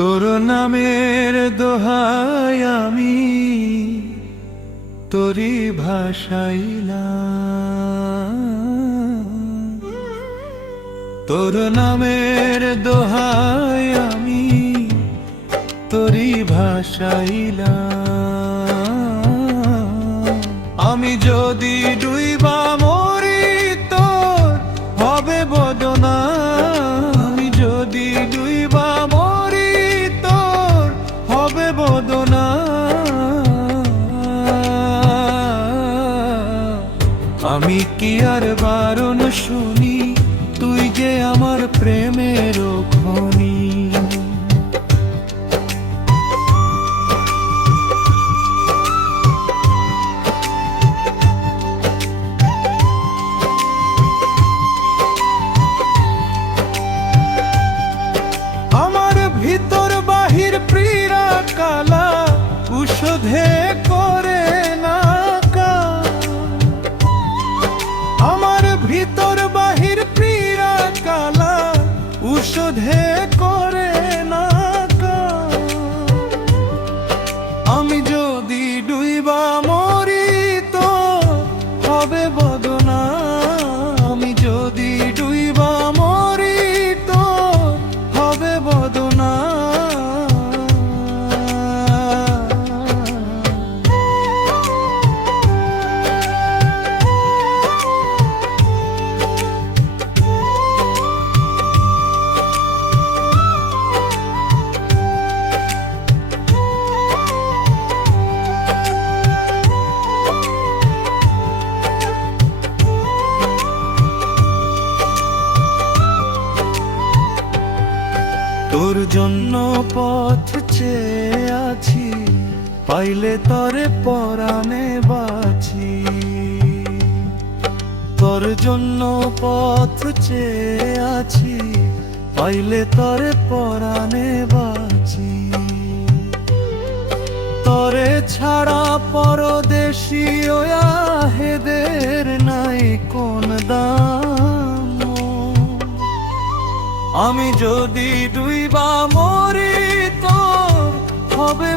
তোর নামের দোহাই আমি তোরি ভাষাইলাম, তোর নামের দোহাই আমি তোরি ভাষাইলাম। আমি যদি ডুইবা মরি তোর হবে বদনাম, আমি যদি ডুইবা মরি তোর হবে বদনাম। আমি কি আর বারণ শুনি, তুই যে আমার প্রেমের খনি। আমার ভিতর বাহির প্রিয়া কালা ঔষধে করে না কাজ, আমার ভিতর বাহির প্রিয়া কালা ঔষধে করে না কাজ। আমি যদি ডুইবা মরি তো হবে বদনাম, আমি যদি ডুইবা মরি তো হবে বদনাম। তোর জন্য পথ চেয়ে আছি, পাইলে তরে পরাণে বাঁচি। তোর জন্য পথ চেয়ে আছি, পাইলে তরে পরাণে বাঁচি। তরে ছাড়া পরদেশী হেদের নাই কোন দাম। আমি যদি ডুইবা মরি তোর হবে